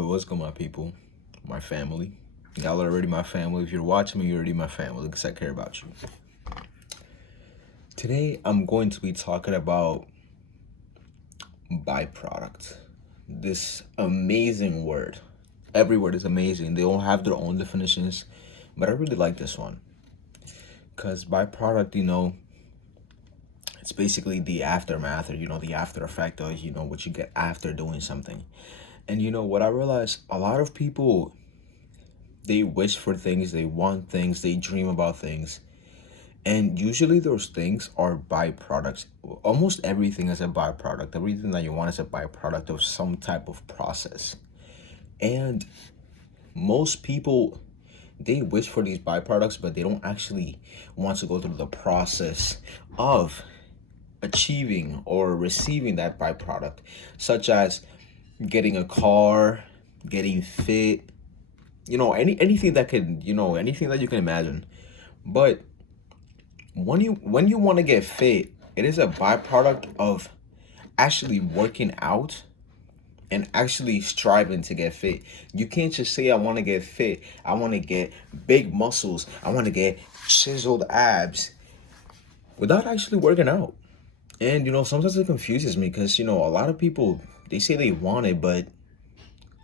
Hey, what's good, my people? My family. Y'all are already my family. If you're watching me, you're already my family because I care about you. Today, I'm going to be talking about byproduct. This amazing word. Every word is amazing. They all have their own definitions, but I really like this one because byproduct, it's basically the aftermath or, the after effect of, what you get after doing something. And what I realized, a lot of people, they wish for things, they want things, they dream about things. And usually those things are byproducts. Almost everything is a byproduct. Everything that you want is a byproduct of some type of process. And most people, they wish for these byproducts, but they don't actually want to go through the process of achieving or receiving that byproduct, such as getting a car, getting fit, anything that can, anything that you can imagine. But when you want to get fit, it is a byproduct of actually working out and actually striving to get fit. You can't just say I want to get fit, I want to get big muscles, I want to get chiseled abs without actually working out. And sometimes it confuses me because a lot of people, they say they want it, but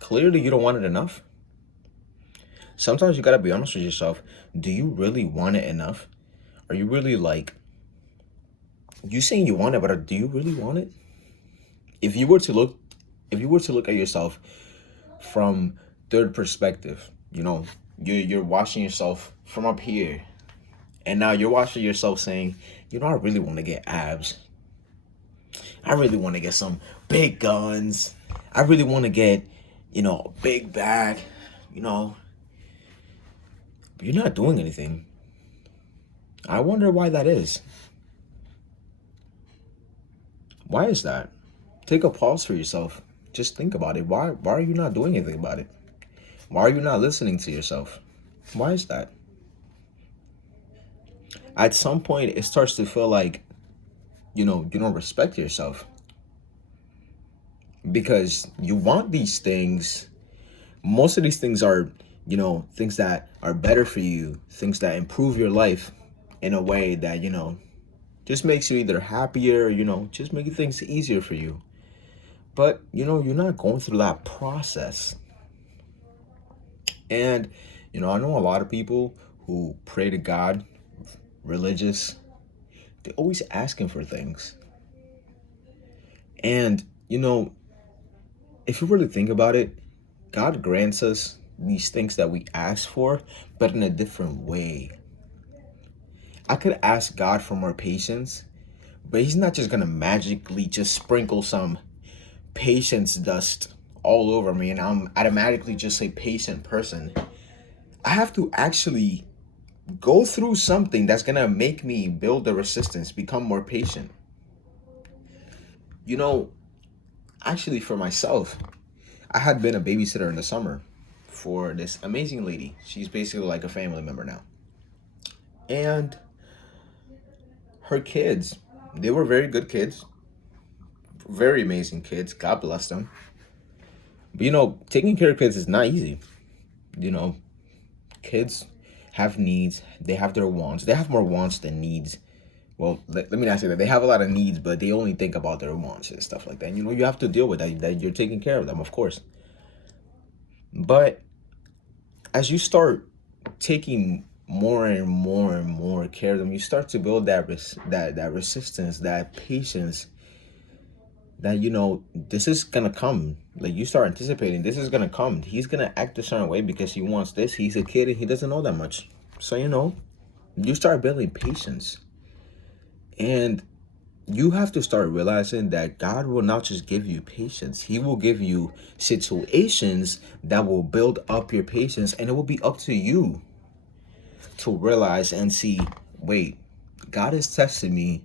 clearly you don't want it enough. Sometimes you got to be honest with yourself. Do you really want it enough? Are you really you saying you want it, but do you really want it? If you were to look, if you were to look at yourself from third perspective, you're watching yourself from up here, and now you're watching yourself saying, I really want to get abs. I really want to get some big guns. I really want to get, a big bag, but you're not doing anything. I wonder why that is. Why is that? Take a pause for yourself. Just think about it. Why are you not doing anything about it? Why are you not listening to yourself? Why is that? At some point, it starts to feel like, you don't respect yourself. Because you want these things. Most of these things are, things that are better for you, things that improve your life in a way that, just makes you either happier, just making things easier for you. But, you're not going through that process. And, I know a lot of people who pray to God, religious, they're always asking for things. And, if you really think about it, God grants us these things that we ask for, but in a different way. I could ask God for more patience, but he's not just going to magically just sprinkle some patience dust all over me and I'm automatically just a patient person. I have to actually go through something that's going to make me build the resistance, become more patient. Actually for myself, I had been a babysitter in the summer for this amazing lady. She's basically like a family member now. And her kids, they were very good kids, very amazing kids. God bless them. But taking care of kids is not easy. You know, kids have needs, they have their wants. They have more wants than needs. Well, let me not say that. They have a lot of needs, but they only think about their wants and stuff like that. And, you have to deal with that you're taking care of them, of course. But as you start taking more and more and more care of them, you start to build that resistance, that patience, that this is gonna come. Like, you start anticipating this is gonna come. He's gonna act a certain way because he wants this. He's a kid and he doesn't know that much. So you start building patience. And you have to start realizing that God will not just give you patience. He will give you situations that will build up your patience, and it will be up to you to realize and see, wait, God is testing me.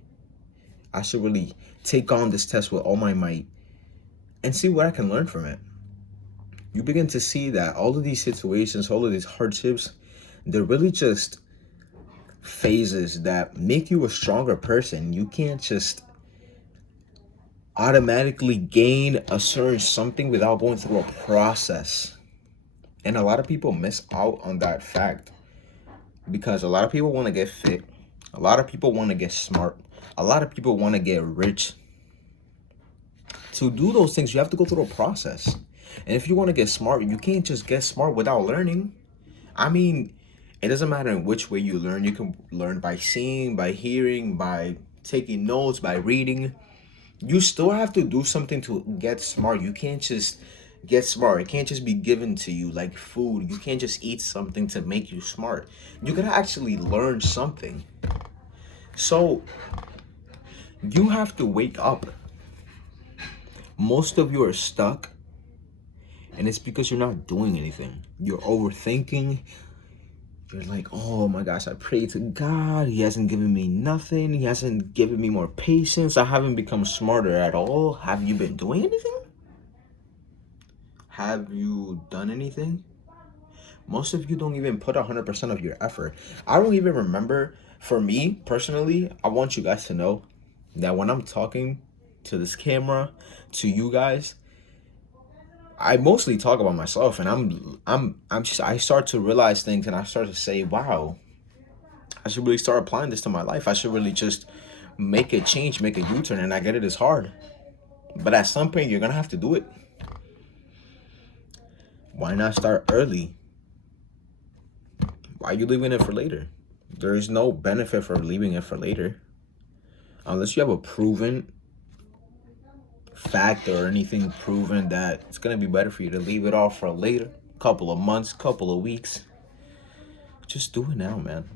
I should really take on this test with all my might and see what I can learn from it. You begin to see that all of these situations, all of these hardships, they're really just phases that make you a stronger person. You can't just automatically gain a certain something without going through a process. And a lot of people miss out on that fact because a lot of people want to get fit. A lot of people want to get smart. A lot of people want to get rich. To do those things, you have to go through a process. And if you want to get smart, you can't just get smart without learning. I mean, it doesn't matter in which way you learn. You can learn by seeing, by hearing, by taking notes, by reading. You still have to do something to get smart. You can't just get smart. It can't just be given to you like food. You can't just eat something to make you smart. You gotta actually learn something. So you have to wake up. Most of you are stuck, and it's because you're not doing anything. You're overthinking. You're like, oh my gosh, I pray to God. He hasn't given me nothing. He hasn't given me more patience. I haven't become smarter at all. Have you been doing anything? Have you done anything? Most of you don't even put 100% of your effort. I don't even remember. For me, personally, I want you guys to know that when I'm talking to this camera, to you guys, I mostly talk about myself, and I start to realize things, and I start to say, wow, I should really start applying this to my life. I should really just make a change, make a U-turn, and I get it is hard. But at some point, you're gonna have to do it. Why not start early? Why are you leaving it for later? There is no benefit for leaving it for later. Unless you have a proven fact or anything proven that it's gonna be better for you to leave it off for later, couple of months, couple of weeks. Just do it now, man.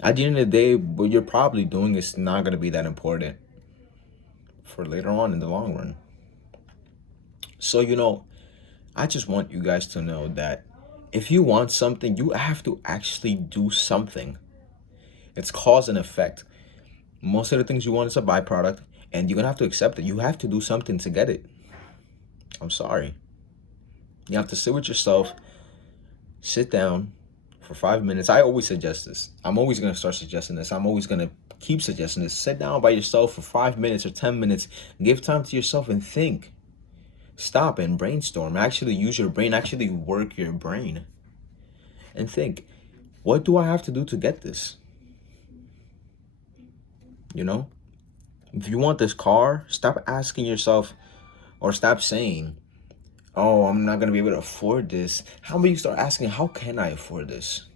At the end of the day, what you're probably doing is not gonna be that important for later on in the long run. So, I just want you guys to know that if you want something, you have to actually do something. It's cause and effect. Most of the things you want is a byproduct, and you're gonna have to accept it. You have to do something to get it. I'm sorry. You have to sit with yourself, sit down for 5 minutes. I always suggest this. I'm always gonna start suggesting this. I'm always gonna keep suggesting this. Sit down by yourself for 5 minutes or 10 minutes. Give time to yourself and think. Stop and brainstorm. Actually use your brain. Actually work your brain. And think, what do I have to do to get this? If you want this car, stop asking yourself or stop saying, oh, I'm not going to be able to afford this. How about you start asking, how can I afford this?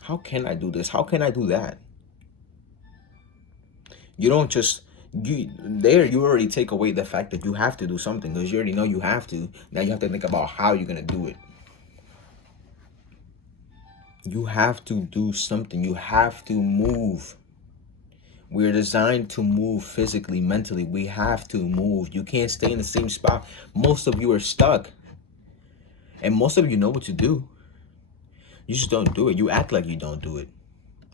How can I do this? How can I do that? You don't just, you already take away the fact that you have to do something because you already know you have to. Now you have to think about how you're going to do it. You have to do something. You have to move. We're designed to move physically, mentally. We have to move. You can't stay in the same spot. Most of you are stuck. And most of you know what to do. You just don't do it. You act like you don't do it.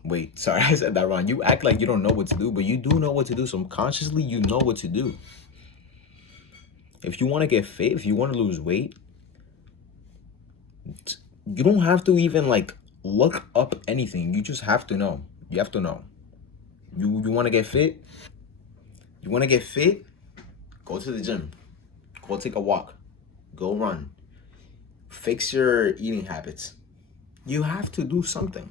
Wait, sorry, I said that wrong. You act like you don't know what to do, but you do know what to do. Subconsciously, you know what to do. If you want to get fit, if you want to lose weight, you don't have to even look up anything. You just have to know. You have to know. You want to get fit? You want to get fit? Go to the gym. Go take a walk. Go run. Fix your eating habits. You have to do something.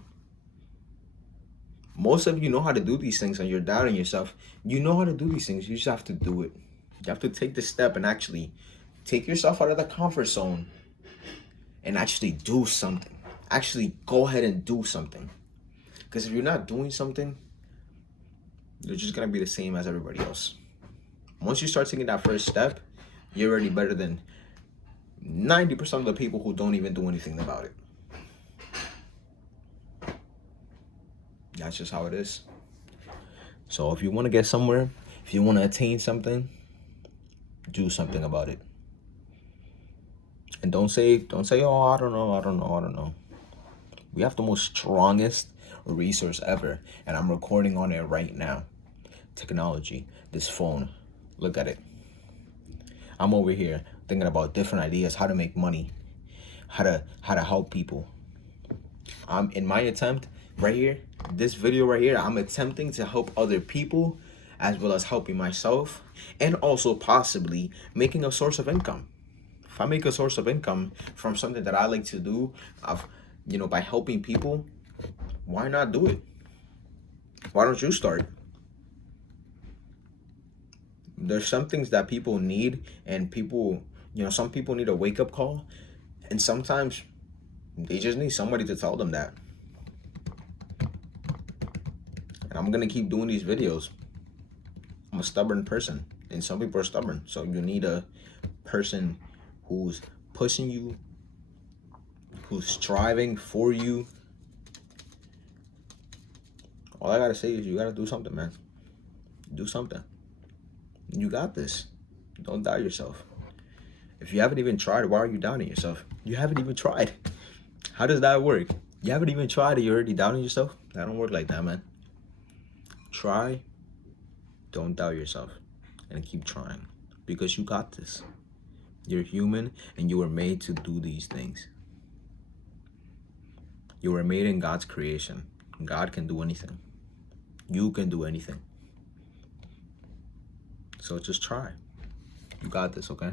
Most of you know how to do these things and you're doubting yourself. You know how to do these things. You just have to do it. You have to take the step and actually take yourself out of the comfort zone and actually do something. Actually go ahead and do something. Because if you're not doing something, you're just going to be the same as everybody else. Once you start taking that first step, you're already better than 90% of the people who don't even do anything about it. That's just how it is. So if you want to get somewhere, if you want to attain something, do something about it. And don't say, oh, I don't know. We have the most strongest resource ever, and I'm recording on it right now. Technology, this phone, look at it. I'm over here thinking about different ideas, how to make money, how to help people. In my attempt right here, this video right here, I'm attempting to help other people as well as helping myself, and also possibly making a source of income. If I make a source of income from something that I like to do, of by helping people, why not do it? Why don't you start? There's some things that people need, and people, some people need a wake-up call, and sometimes they just need somebody to tell them that. And I'm gonna keep doing these videos. I'm a stubborn person, and some people are stubborn, so you need a person who's pushing you, who's striving for you. All I gotta say is you gotta do something, man. Do something. You got this. Don't doubt yourself. If you haven't even tried, why are you doubting yourself? You haven't even tried. How does that work? You haven't even tried and you're already doubting yourself? That don't work like that, man. Try. Don't doubt yourself. And keep trying. Because you got this. You're human and you were made to do these things. You were made in God's creation. God can do anything. You can do anything. So just try. You got this, okay?